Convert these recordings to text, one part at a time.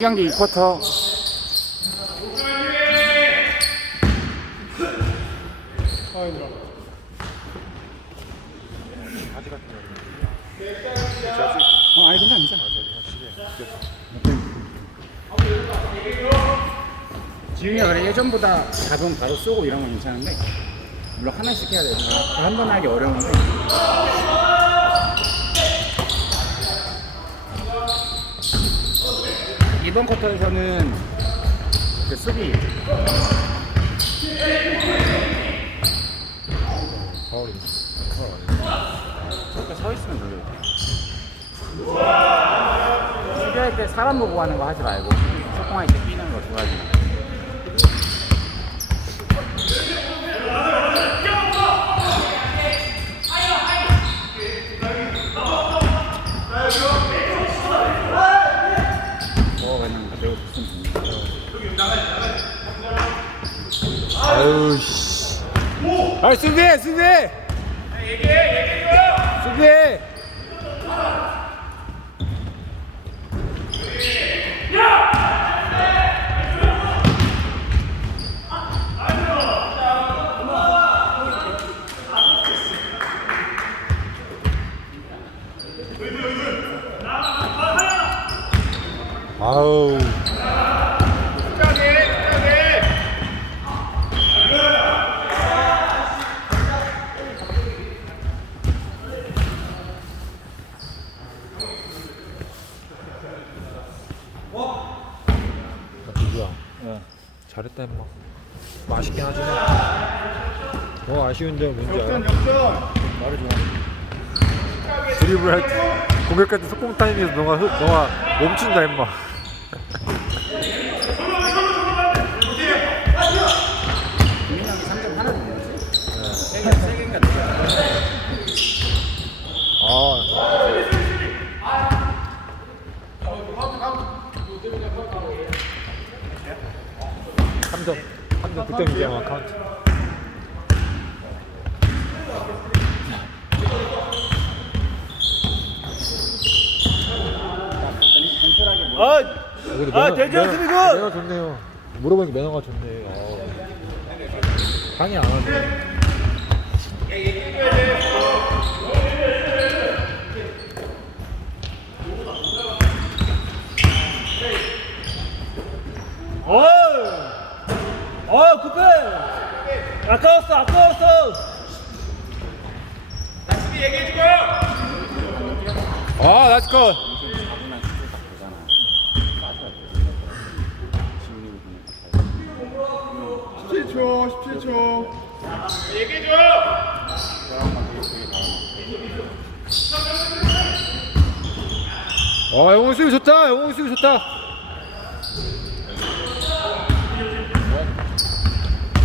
경기 2쿼터. 어, 지훈이가 그래 예전보다 잡으면 바로 쏘고 이런 건 괜찮은데 물론 하나씩 해야 되니까 한 번 하기 어려운데 이번 쿼터에서는 그 수비. 파울이 잠깐 서. 있으면 되게 수비할 때 사람 보고 하는 거 하지 말고 소통할 때 뛰는 거 좋아하지 뭐 그냥 배우 아유 씨. 아 수비 수비. 수비. 아우. 누구야? 잘했다 임마. 맛있긴 하지만. 더 아쉬운 점은 뭔지 알아? 말을 좋아 드리블 할 때, 공격할 때 속공 타이밍에서 너가 흐, 너가 멈춘다 임마. 김민영이 3점 하나 넣었지? 세 개, 세 개인가 네 개. 3점 3점 득점이야 막 카운트. 아, 아 그래도 아, 대전수비군 매너 좋네요. 물어보니까 매너가 좋네. 아. 어. 강의 안 하네. 컷. 보면 17초, 17초. 저랑만 되게 되게 다양한. 어, 영웅 수비 좋다. 영웅 수비 좋다.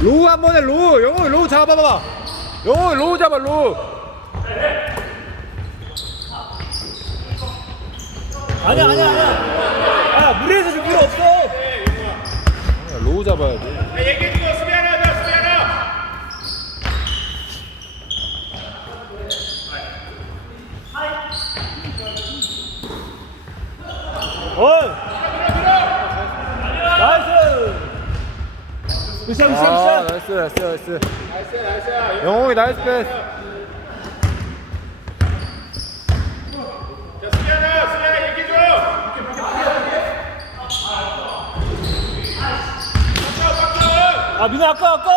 로우 한 번에 로우. 영웅 로우 잡아봐봐. 영웅 로우 잡아 로우. 아니야, 아니야, 아니야. 아, 무리해서 줄 필요 없어. 로우 잡아야 돼. 어이. 나이스. 으쌰, 으쌰, 아, 으쌰. 나이스 나이스 나이스. 영웅이 나이스 패스. 아, 민호 아까, 아까.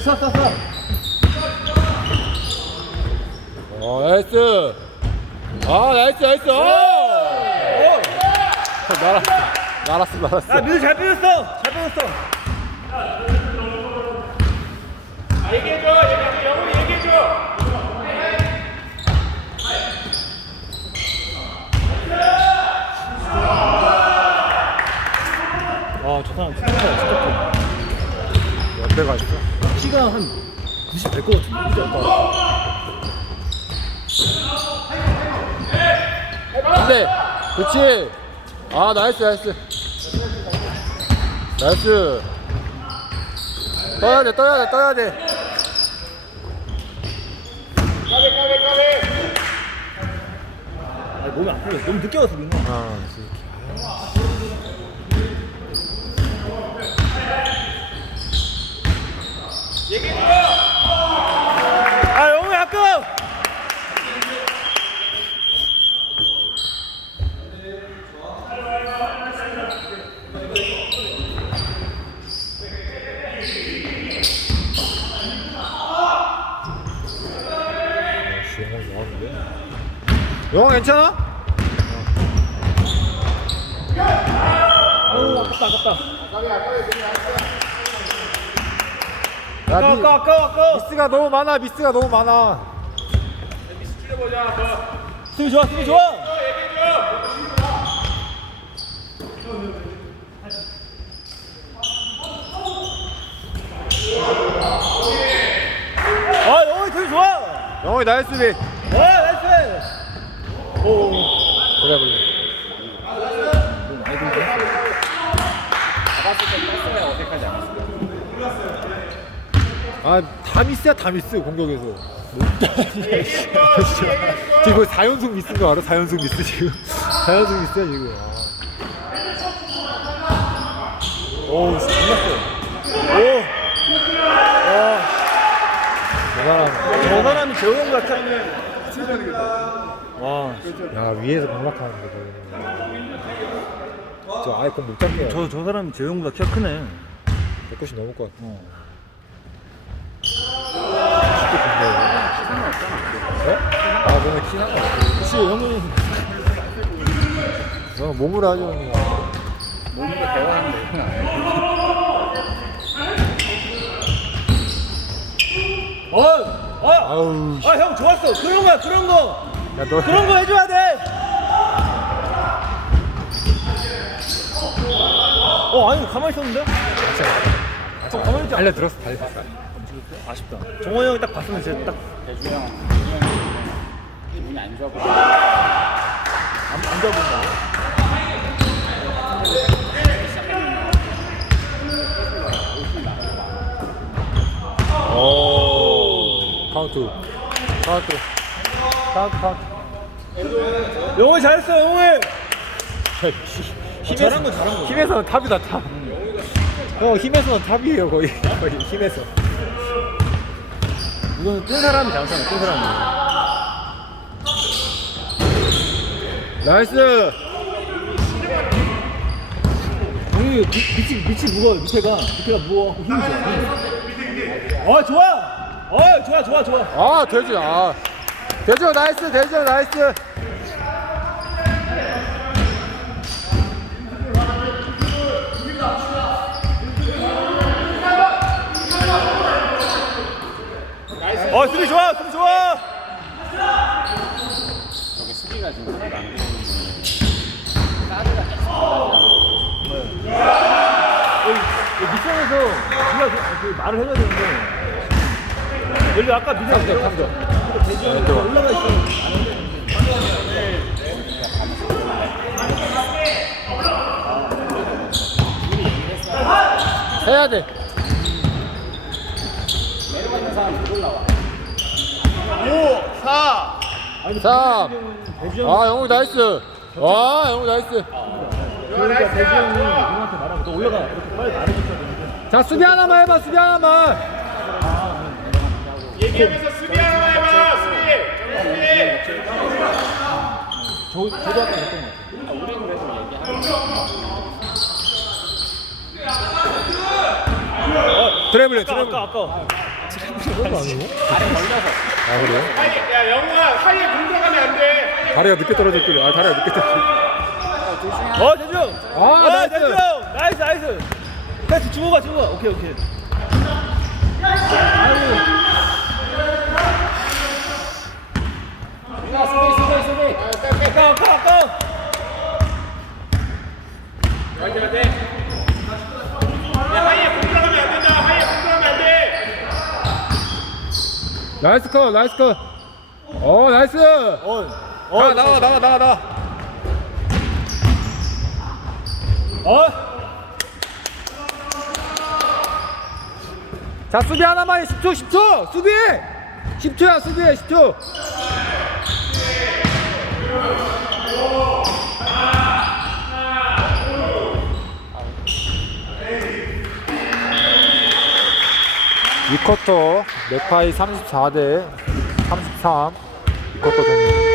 써, 써. 어, 나이스. 아, 나이스, 나이스. 어! 어. 날 아, 날았어, 날았어. 아, 민호 잘 빼줬어. 잘 빼줬어. 아, 저 사람 진짜 진짜 옆에가 있어. 키가 한 90 될것 같은데. 그죠? 가운데 그렇지 아 나이스 나이스. 나이스. 떠야 돼 떠야 돼 떠야 돼. 아, 몸이 안 풀려. 너무 늦게 와서 민호. 아, 아, 영웅이 아까. 영원 좋았는데 영원 괜찮아? 아우, 아깝다, 아깝다. 야, 아까워, 미, 아까워, 아까워, 아까워. 미스가 너무 많아 미스가 너무 많아 수비 좋아, 수비 좋아. 아, 영웅이 되게 좋아. 영원이 나이스 비 네. 볼래 잡았을. 아다 미스야 다 미스 공격에서 지금 4연속 미스인 거 알아? 4연속 미스 지금 4연속 미스야 지금 오, 끝났어. 오. 대단하네 저 사람이 재호 형 같아. 와, 야 위에서 공략하는 거저 아예 공못 잡게 저, 저 사람이 재호형보다 키가 크네. 190 넘을 것 같아 시상은 없잖아. 어? 아 너는 키 상관 없어 그치, 형이. 너는 몸으로 하죠 형님 몸으로 대화하는 내용은 아니야. 어, 어, 아우 아, 형 좋았어. 그런 거야, 그런 거. 야 너 그런 거 해줘야 돼. 어, 아니, 가만히 있었는데? 어, 가만히 있지 않 달려들었어 달려들었어 아쉽다. 정원이 형이 딱 봤으면 진짜 딱 대주 형, 대주 형이 기분이 안 좋아 보여. 안, 안 잡은다. 오 카운트 카운트 카운트 카운트 영호이 잘했어, 영호이. 힘 잘한 건 잘한 거. 힘에서는 탑이다 탑. 형 힘에서는 탑이에요 거의 거의 힘에서. 이건 뜬 사람이 잘못하네, 뜬 사람이. 나이스. 영이 밑이, 밑이 무거워, 밑에가. 밑에가 무거워갖고 힘이 좋아. 어, 좋아. 어, 좋아, 좋아, 좋아. 아 돼지 아 돼지 나이스 돼지 나이스. 어, 수비 좋아, 수비 좋아. 저게 수비가 지금 안 되는 여기, 여기 밑선에서 우리가 그, 그 말을 해줘야 되는데. 여기 아까 밑에 탐정 탐정. 올라가 있어. 해야 돼. 내려가는 사람 못 올라와. 3. 대지 형. 아 영웅 나이스. 와 영웅 나이스. 그러니까 대지 형이 누구한테 말하고 너 올라가 이렇게 빨리 말해줬어야 되는데. 자 수비 하나만 해봐 수비 하나만. 얘기하면서 수비 하나 해봐 수비 저, 저도 아까 그랬던 것 같아. 아, 우리는 그래도 얘기하고. 드래블링 아까, 드래블. 아까, 아까. 발에 걸려서. 아 그래요? 하이 야 영우야 하이에 공 들어가면 안 돼 다리가 늦게 떨어졌길래. 아 다리가 늦게 떨어졌. 어, 형. 아, 나이스. 대지 형. 나이스, 나이스. 가, 주고 가. 오케이, 오케이. 아이 나이스 컷 나이스 컷. 어 나이스. 어, 자 나와 나와 나와 나와. 어 자 수비 하나만 해 10초 10초 수비 10초야 수비해 10초 이쿼터 맥파이 34 대 33 이쿼터 종료